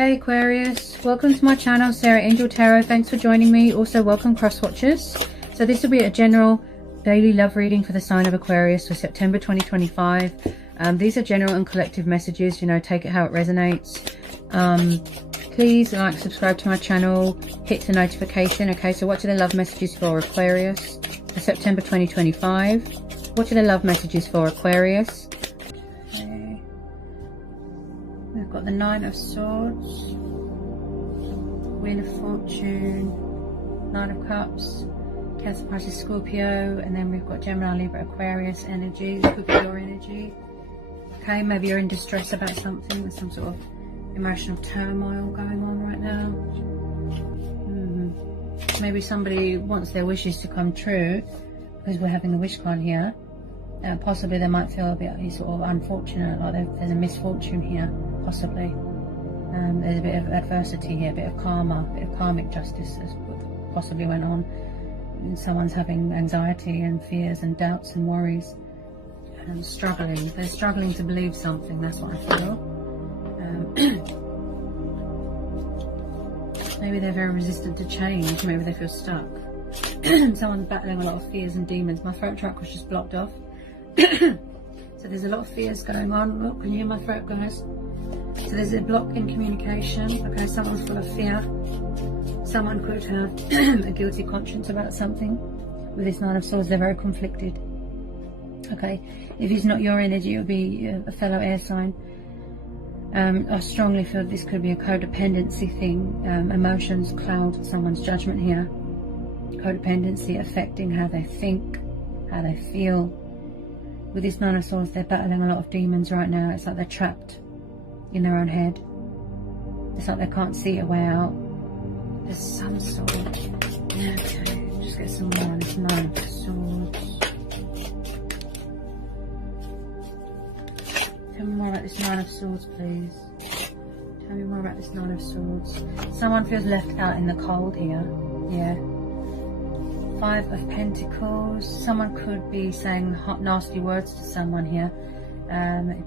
Hey Aquarius, welcome to my channel, Sarah Angel Tarot. Thanks for joining me. Also welcome cross watchers. So this will be a general daily love reading for the sign of Aquarius for September 2025. These are general and collective messages, you know, take it how it resonates. Please like, subscribe to my channel, hit the notification. Okay, so what are the love messages for Aquarius for September 2025? What are the love messages for Aquarius? Okay. We've got the Nine of Swords, Wheel of Fortune, Nine of Cups, Cancer, Pisces, Scorpio, and then we've got Gemini, Libra, Aquarius energy. This could be your energy. Okay, maybe you're in distress about something. There's some sort of emotional turmoil going on right now. Maybe somebody wants their wishes to come true because we're having the wish card here. Possibly they might feel a bit sort of unfortunate, like there's a misfortune here, possibly. There's a bit of adversity here, a bit of karma, a bit of karmic justice as possibly went on. And someone's having anxiety and fears and doubts and worries and struggling. They're struggling to believe something, that's what I feel. Maybe they're very resistant to change, maybe they feel stuck. Someone's battling a lot of fears and demons. My throat chakra was just blocked off. So there's a lot of fears going on. Look, can you hear my throat, guys? So there's a block in communication. Okay, someone's full of fear. Someone could have a guilty conscience about something. With this Nine of Swords, they're very conflicted. Okay, if it's not your energy, it'll be a fellow air sign. I strongly feel this could be a codependency thing. Emotions cloud someone's judgment here. Codependency affecting how they think, how they feel. With this Nine of Swords, they're battling a lot of demons right now. It's like they're trapped in their own head. It's like they can't see a way out. There's some sort of... Yeah, okay, just get some more on this Nine of Swords. Tell me more about this Nine of Swords, please. Tell me more about this Nine of Swords. Someone feels left out in the cold here. Yeah. Five of Pentacles. Someone could be saying hot, nasty words to someone here.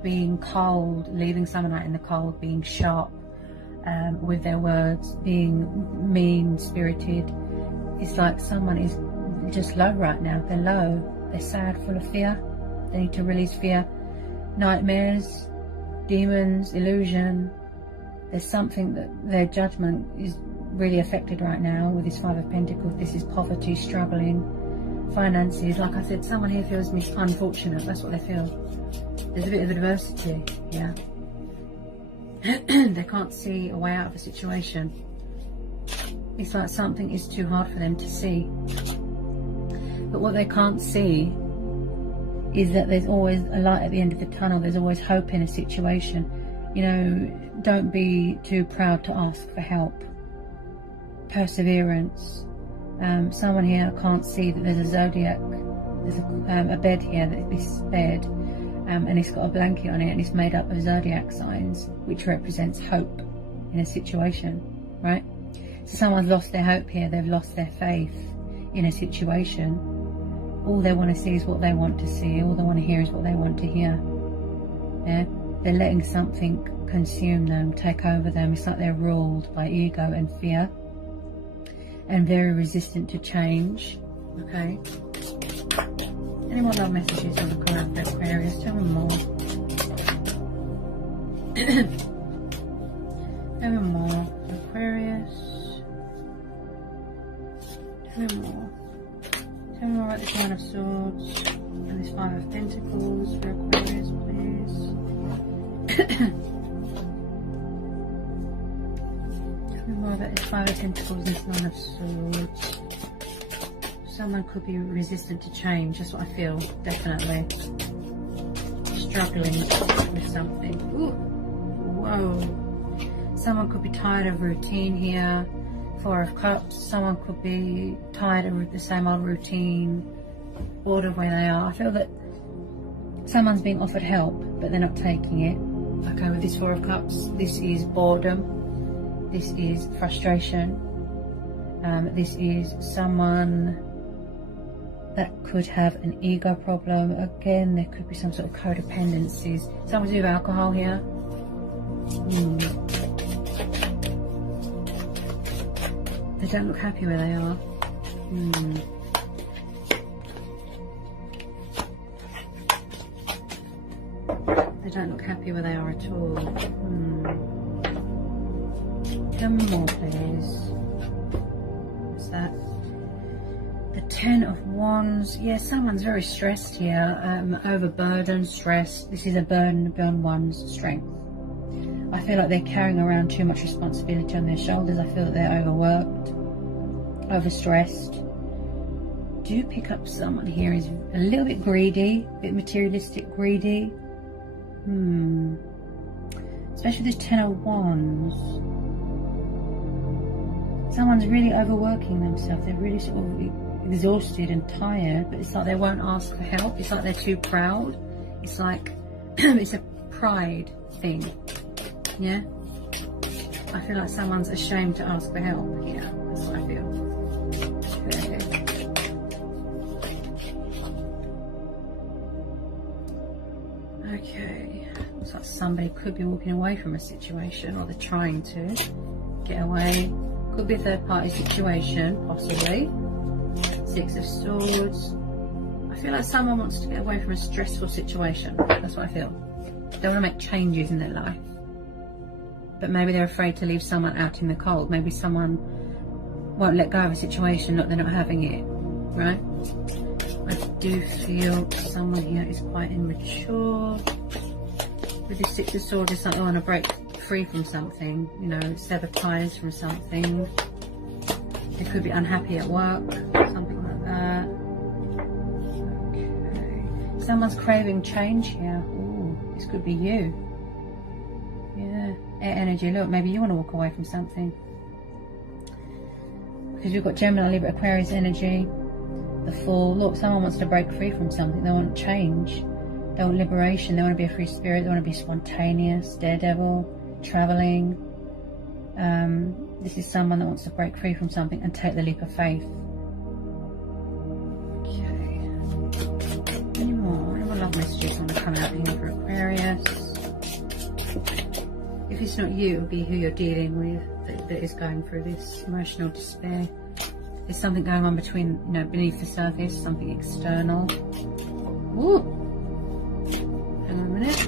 Being cold, leaving someone out in the cold, being sharp with their words, being mean-spirited. It's like someone is just low right now. They're low. They're sad, full of fear. They need to release fear. Nightmares, demons, illusion. There's something that their judgment is really affected right now with this Five of Pentacles. This is poverty, struggling, finances. Like I said, someone here feels unfortunate. That's what they feel. There's a bit of adversity, yeah. They can't see a way out of a situation. It's like something is too hard for them to see. But what they can't see is that there's always a light at the end of the tunnel. There's always hope in a situation. You know, don't be too proud to ask for help. Perseverance. Someone here can't see that there's a zodiac. There's a bed here, this bed, and it's got a blanket on it, and it's made up of zodiac signs, which represents hope in a situation, right? So someone's lost their hope here. They've lost their faith in a situation. All they want to see is what they want to see. All they want to hear is what they want to hear. Yeah, they're letting something consume them, take over them. It's like they're ruled by ego and fear, and very resistant to change. Okay. Any more love messages on the card for Aquarius? Tell me more. Tell me more. Aquarius. Tell me more. Tell me more about this Nine of Swords and this Five of Pentacles for Aquarius, please. Tell me more about this Five of Pentacles and this Nine of Swords. Someone could be resistant to change, that's what I feel, definitely. Struggling with something. Ooh. Whoa. Someone could be tired of routine here. Four of Cups. Someone could be tired of the same old routine, bored of where they are. I feel that someone's being offered help, but they're not taking it. Okay, with this Four of Cups, this is boredom. This is frustration. This is someone that could have an ego problem. Again, there could be some sort of codependencies. Someone to do with alcohol here. They don't look happy where they are. They don't look happy where they are at all. Come more, please. What's that? The 10 of Wands. Yeah, someone's very stressed here. Overburdened, stressed. This is a burden upon one's strength. I feel like they're carrying around too much responsibility on their shoulders. I feel that they're overworked, overstressed. Do pick up someone here is a little bit greedy, a bit materialistic, greedy. Especially this 10 of Wands. Someone's really overworking themselves. They're really sort of exhausted and tired, but it's like they won't ask for help. It's like they're too proud. It's like it's a pride thing. Yeah, I feel like someone's ashamed to ask for help here. That's what I feel. Okay, looks like somebody could be walking away from a situation, or they're trying to get away. Could be a third party situation, possibly. 6 of Swords. I feel like someone wants to get away from a stressful situation. That's what I feel. They want to make changes in their life. But maybe they're afraid to leave someone out in the cold. Maybe someone won't let go of a situation, they're not having it, right? I do feel someone here is quite immature. With this 6 of Swords, it's like they want to break free from something, you know, sever ties from something. They could be unhappy at work, something like that. Okay. Someone's craving change here. Ooh, this could be you. Yeah, air energy. Look, maybe you want to walk away from something. Because we've got Gemini, Libra, Aquarius energy. The Fool. Look, someone wants to break free from something. They want change. They want liberation. They want to be a free spirit. They want to be spontaneous, daredevil, traveling. This is someone that wants to break free from something and take the leap of faith. Okay. Any more love messages want to come out here for Aquarius? If it's not you, it'll be who you're dealing with that is going through this emotional despair. There's something going on between, you know, beneath the surface, something external. Ooh. Hang on a minute.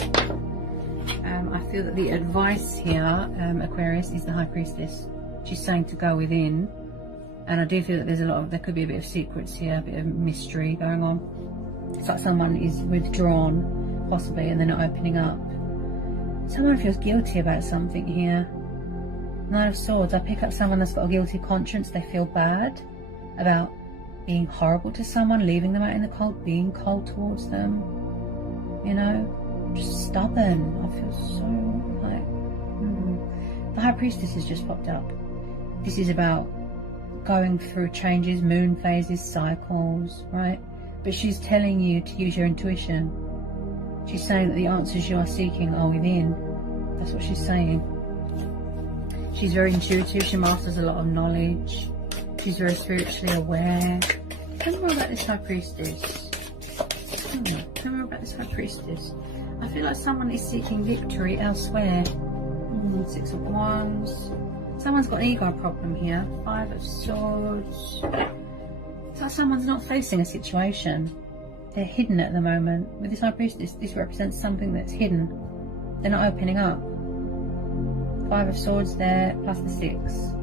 I feel that the advice here, Aquarius, is the High Priestess. She's saying to go within, and I do feel that there could be a bit of secrets here, a bit of mystery going on. It's like someone is withdrawn, possibly, and they're not opening up. Someone feels guilty about something here. 9 of Swords. I pick up someone that's got a guilty conscience. They feel bad about being horrible to someone, leaving them out in the cold, being cold towards them. You know, just stubborn. I feel so like... The High Priestess has just popped up. This is about going through changes, moon phases, cycles, right? But she's telling you to use your intuition. She's saying that the answers you are seeking are within. That's what she's saying. She's very intuitive. She masters a lot of knowledge. She's very spiritually aware. Tell me more about this High Priestess. Tell me more about this High Priestess. I feel like someone is seeking victory elsewhere. 6 of Wands. Someone's got an ego problem here. 5 of Swords. It's like someone's not facing a situation. They're hidden at the moment. With this High Priestess, this represents something that's hidden. They're not opening up. 5 of Swords there, plus the 6.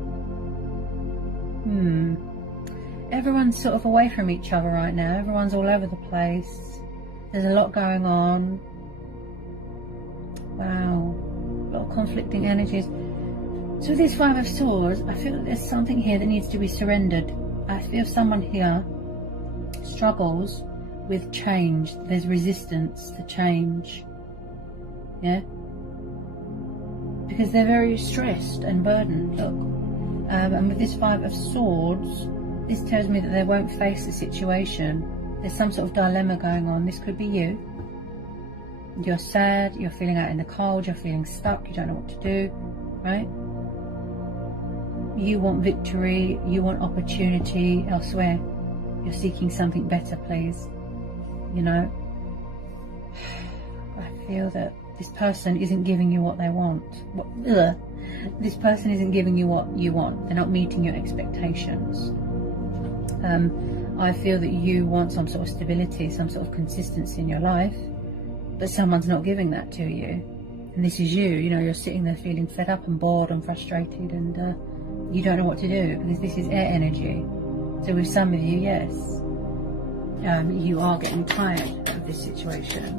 Everyone's sort of away from each other right now. Everyone's all over the place. There's a lot going on. Wow. A lot of conflicting energies. So with this 5 of Swords, I feel that there's something here that needs to be surrendered. I feel someone here struggles with change. There's resistance to change. Yeah? Because they're very stressed and burdened. Look. And with this 5 of Swords, this tells me that they won't face the situation. There's some sort of dilemma going on. This could be you. You're sad, you're feeling out in the cold, you're feeling stuck, you don't know what to do, right? You want victory, you want opportunity elsewhere. You're seeking something better, please. You know? I feel that this person isn't giving you what they want. This person isn't giving you what you want. They're not meeting your expectations. I feel that you want some sort of stability, some sort of consistency in your life, but someone's not giving that to you. And this is you, you know, you're sitting there feeling fed up and bored and frustrated, and you don't know what to do, because this is air energy. So with some of you, yes, you are getting tired of this situation.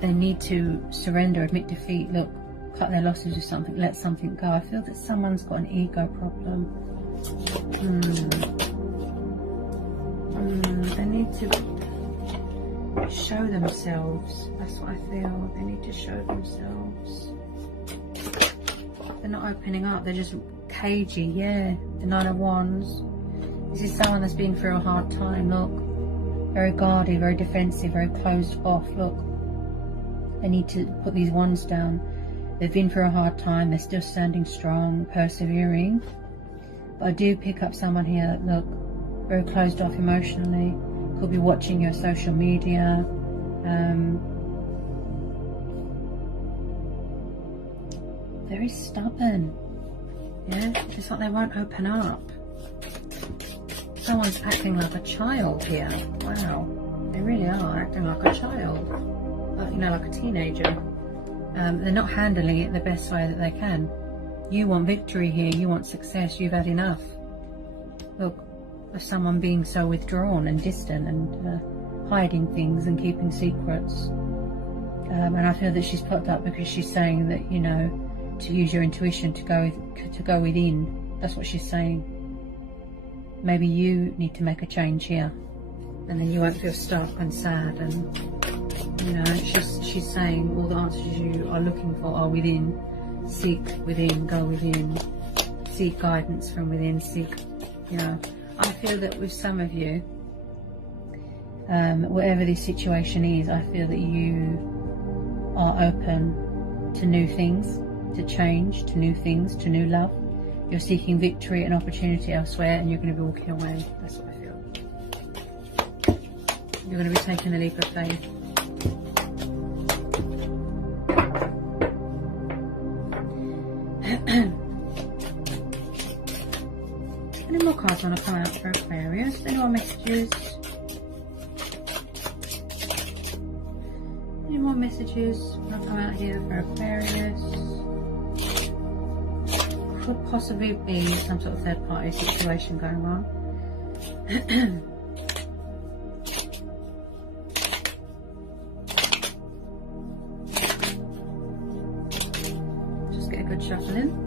They need to surrender, admit defeat, look, cut their losses or something, let something go. I feel that someone's got an ego problem. They need to show themselves. That's what I feel. They need to show themselves. They're not opening up. They're just cagey. Yeah, the Nine of Wands. This is someone that's been through a hard time. Look, very guarded, very defensive, very closed off. Look, they need to put these wands down. They've been through a hard time. They're still standing strong, persevering. But I do pick up someone here. Look, very closed off emotionally. Could be watching your social media. Very stubborn. Yeah, it's like they won't open up. Someone's acting like a child here. Wow, they really are acting like a child. You know, like a teenager. They're not handling it the best way that they can. You want victory here. You want success. You've had enough. Look, of someone being so withdrawn and distant and hiding things and keeping secrets. And I feel that she's plucked up because she's saying that, you know, to use your intuition, to go within. That's what she's saying. Maybe you need to make a change here, and then you won't feel stuck and sad. And you know, she's saying all the answers you are looking for are within. Seek within, go within, seek guidance from within, seek, you know. I feel that with some of you, whatever this situation is, I feel that you are open to new things, to change, to new things, to new love. You're seeking victory and opportunity elsewhere, and you're going to be walking away. That's what I feel. You're going to be taking the leap of faith. Any more cards want to come out for Aquarius? Any more messages? Any more messages want to come out here for Aquarius? Could possibly be some sort of third party situation going on. Just get a good shuffle in.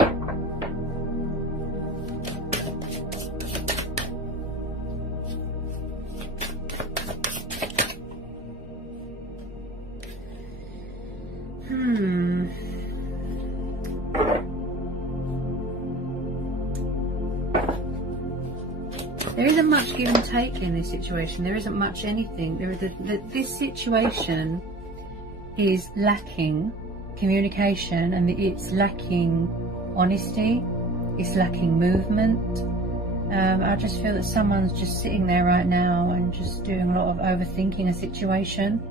There isn't much give and take in this situation. There isn't much anything. This situation is lacking communication, and it's lacking honesty. It's lacking movement. I just feel that someone's just sitting there right now and just doing a lot of overthinking a situation,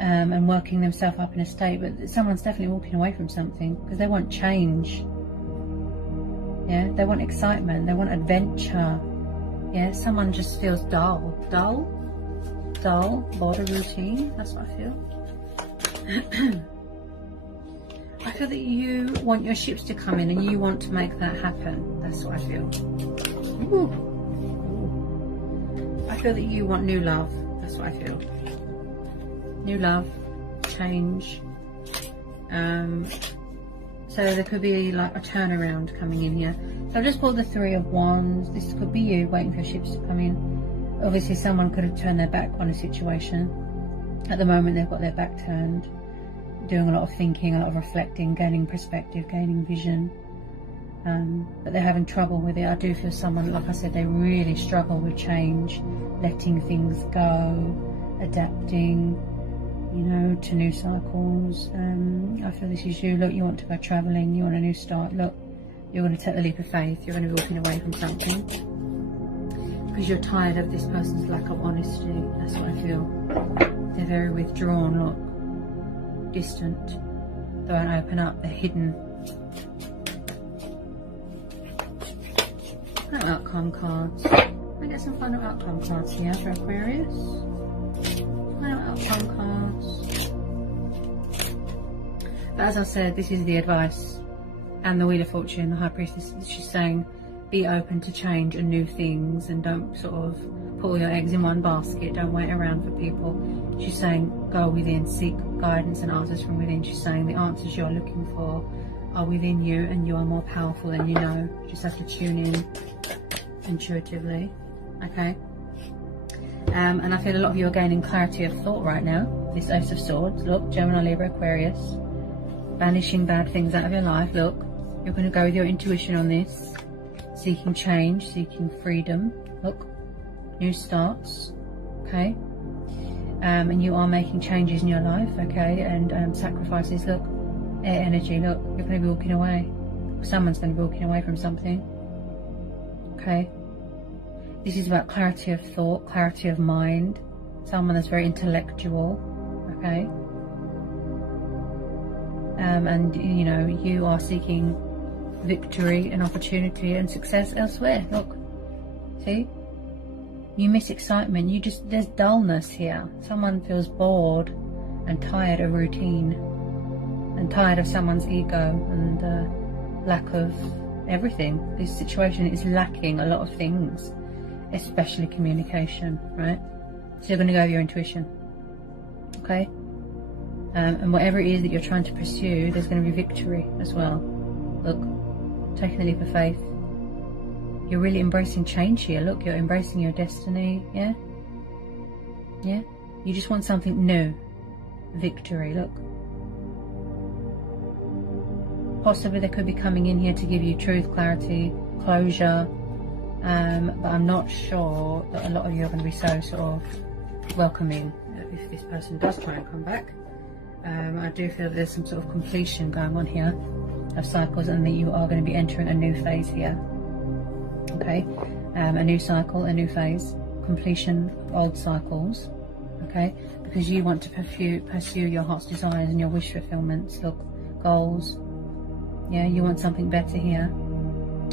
and working themselves up in a state. But someone's definitely walking away from something because they want change. Yeah, they want excitement. They want adventure. Yeah, someone just feels dull, bored of routine. That's what I feel. I feel that you want your ships to come in and you want to make that happen. That's what I feel. Ooh. I feel that you want new love. That's what I feel. New love, change. So there could be like a turnaround coming in here. So I've just pulled the Three of Wands. This could be you waiting for ships to come in. Obviously someone could have turned their back on a situation. At the moment they've got their back turned, doing a lot of thinking, a lot of reflecting, gaining perspective, gaining vision. But they're having trouble with it. I do feel someone, like I said, they really struggle with change, letting things go, adapting, you know, to new cycles. I feel this is you. Look, you want to go travelling, you want a new start. Look, you're going to take the leap of faith. You're going to be walking away from something because you're tired of this person's lack of honesty. That's what I feel. They're very withdrawn, look, distant. They won't open up. They're hidden. Final outcome cards. Let me get some final outcome cards here for Aquarius. Final outcome cards. But as I said, this is the advice. And the Wheel of Fortune, the High Priestess, she's saying be open to change and new things, and don't sort of put all your eggs in one basket. Don't wait around for people. She's saying go within, seek guidance and answers from within. She's saying the answers you're looking for are within you, and you are more powerful than you know. You just have to tune in intuitively. Okay. And I feel a lot of you are gaining clarity of thought right now. This Ace of Swords. Look, Gemini, Libra, Aquarius. Banishing bad things out of your life. Look, you're going to go with your intuition on this. Seeking change, seeking freedom. Look, new starts. Okay. And you are making changes in your life. Okay. And sacrifices. Look, air energy. Look, you're going to be walking away. Someone's going to be walking away from something. Okay. This is about clarity of thought, clarity of mind. Someone that's very intellectual. Okay. And you know, you are seeking victory and opportunity and success elsewhere. Look, see, you miss excitement. You just, there's dullness here. Someone feels bored and tired of routine, and tired of someone's ego and lack of everything. This situation is lacking a lot of things, especially communication, right? So you're going to go with your intuition. Okay. And whatever it is that you're trying to pursue, there's going to be victory as well. Look, taking the leap of faith. You're really embracing change here. Look, you're embracing your destiny. Yeah? Yeah? You just want something new. Victory, look. Possibly they could be coming in here to give you truth, clarity, closure. But I'm not sure that a lot of you are going to be so sort of welcoming if this person does try and come back. I do feel there's some sort of completion going on here of cycles, and that you are going to be entering a new phase here. Okay, a new cycle, a new phase, completion of old cycles. Okay, because you want to pursue your heart's desires and your wish fulfillments. Look, goals. Yeah, you want something better here.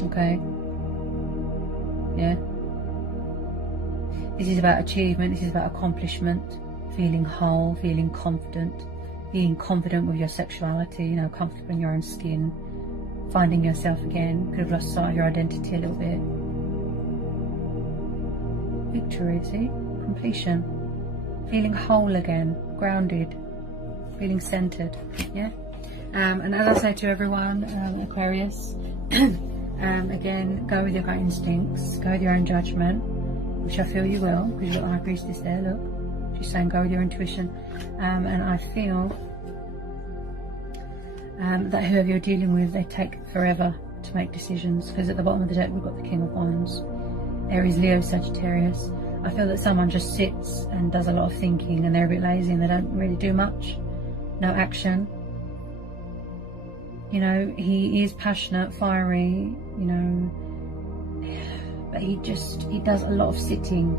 Okay. Yeah. This is about achievement. This is about accomplishment. Feeling whole, feeling confident. Being confident with your sexuality, you know, comfortable in your own skin, finding yourself again. Could have lost sight of your identity a little bit. Victory, see? Completion. Feeling whole again, grounded, feeling centered, yeah? And as I say to everyone, Aquarius, again, go with your gut instincts, go with your own judgment, which I feel you will, because you've got the High Priestess there, look. She's saying go with your intuition, and I feel that whoever you're dealing with, they take forever to make decisions, because at the bottom of the deck we've got the King of Wands, Aries, Leo, Sagittarius. I feel that someone just sits and does a lot of thinking, and they're a bit lazy and they don't really do much, no action. You know, he is passionate, fiery, you know, but he does a lot of sitting.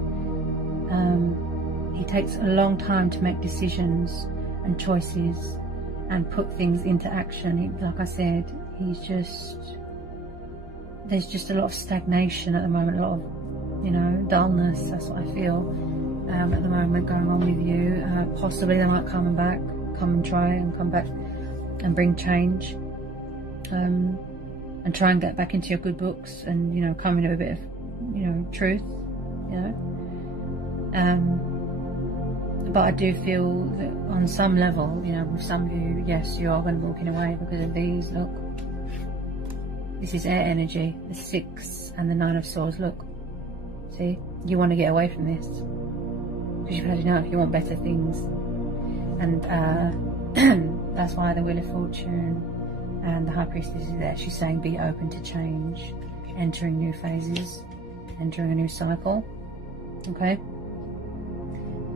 He takes a long time to make decisions and choices and put things into action. Like I said, there's just a lot of stagnation at the moment, a lot of, you know, dullness. That's what I feel at the moment going on with you. Possibly they might come and try and come back and bring change, and try and get back into your good books, and, you know, come into a bit of, you know, truth, you know. But I do feel that on some level, you know, with some of you, yes, you are going to be walking away because of these. Look, this is air energy, the 6 and the 9 of Swords. Look, see, you want to get away from this because you've had enough. You want better things, and that's why the Wheel of Fortune and the High Priestess is there. She's saying be open to change, entering new phases, entering a new cycle. Okay.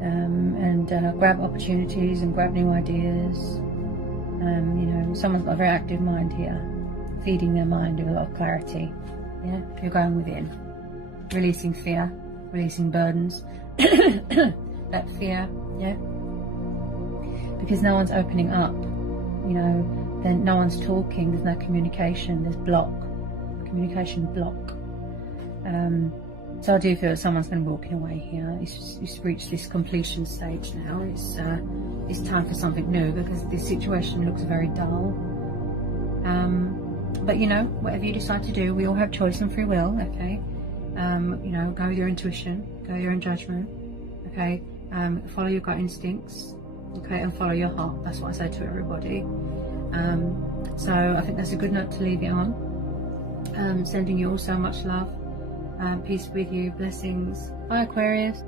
And grab opportunities and grab new ideas. You know, someone's got a very active mind here, feeding their mind with a lot of clarity. Yeah, you're going within, releasing fear, releasing burdens. That fear, yeah, because no one's opening up. You know, then no one's talking. There's no communication. There's communication block. So I do feel that someone's going to be walking away here. It's reached this completion stage now. It's time for something new, because this situation looks very dull. But you know, whatever you decide to do, we all have choice and free will, okay? You know, go with your intuition, go with your own judgment, okay? Follow your gut instincts, okay? And follow your heart. That's what I say to everybody. So I think that's a good note to leave it on. Sending you all so much love. Peace with you. Blessings. Bye, Aquarius.